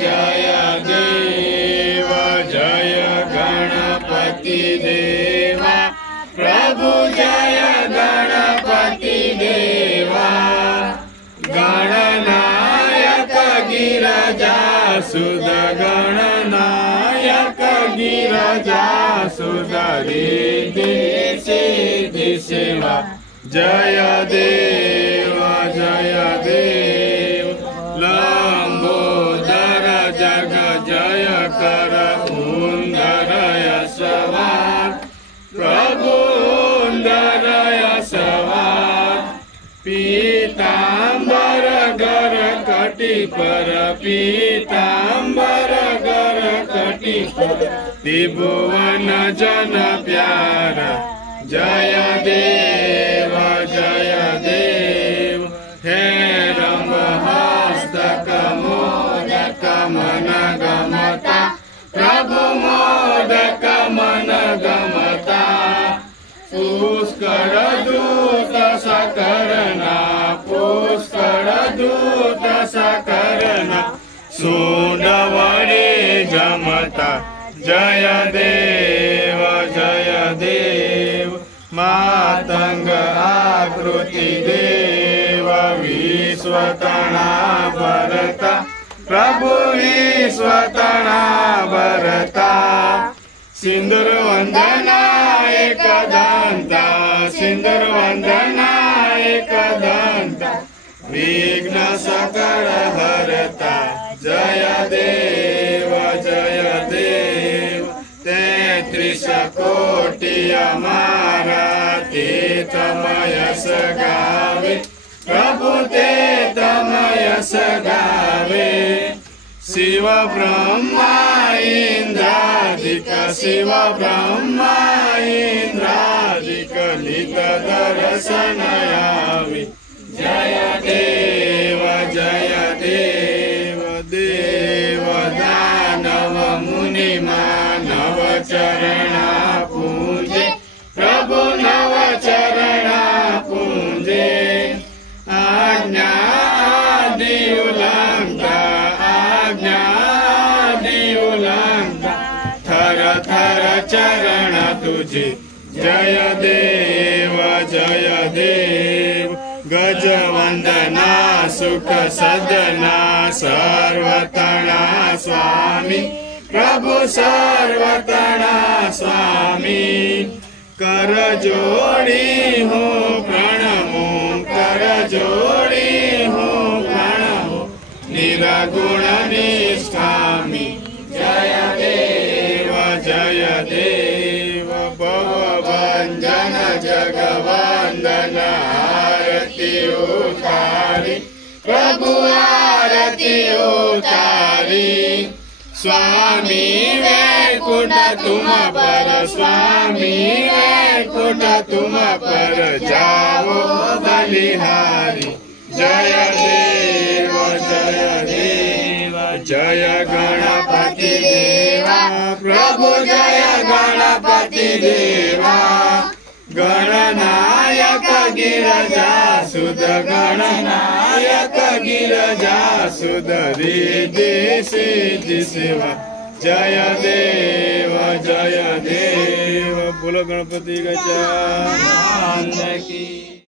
जय देव जय गणपति देवा प्रभु जय गणपति देवा गणनायक गिरिजासुत गणनायक गिरिजासुत रिद्धि सिद्धि सेवा जय देव लंबोदर जग जय कर उन्दरय सवार प्रभु उन्दरय सवार पीतांबर गर कटी पर पीतांबर गर कटी पर त्रिभुवन जन प्यारा जय देव हे रंग हस्तक मोदक मन गमता प्रभु मोदक मन गमता पुष्कर दूत सकरना पुष्कर दूत सकरना सूंडवड़े जमता जय देव मातंग आकृति देव विश्वतना भरता प्रभु विश्वतना भरता सिंदूर वंदना एकदंता सिंदूर वंदना एकदंता विघ्न सकल हरता जय देव 33 कोटि अमारा तीर्थमयस गावे प्रभु तीर्थमयस गावे शिव ब्रह्मा इंद्रादिक शिव ब्रह्मा इंद्रादिक नित दर्शन आवे जय देव देव दानव मुनि मानव चरणा पूजे प्रभु नव चरणा पूजे आज्ञा दिउलंता थर थर चरण तुझे जय देव गज वंदना सुख सदना सर्वतना स्वामी प्रभु सर्वतना स्वामी कर जोड़ी हो प्रणमो कर जोड़ी हो प्रणमो निरगुण निष्ठामि जय देव भवभंजन जगवंदन आरती उतारी प्रभु आरती उतारी स्वामी वैकुंठ तुम पर स्वामी वैकुंठ तुम पर जाओ बलिहारी जय देव जय गणपति देवा प्रभु जय गणपति देवा गणनायक गिरिजासुत गणनायक गिरिजासुत रिद्धि सिद्धि सेवा जय देव बोलो गणपति गजा की।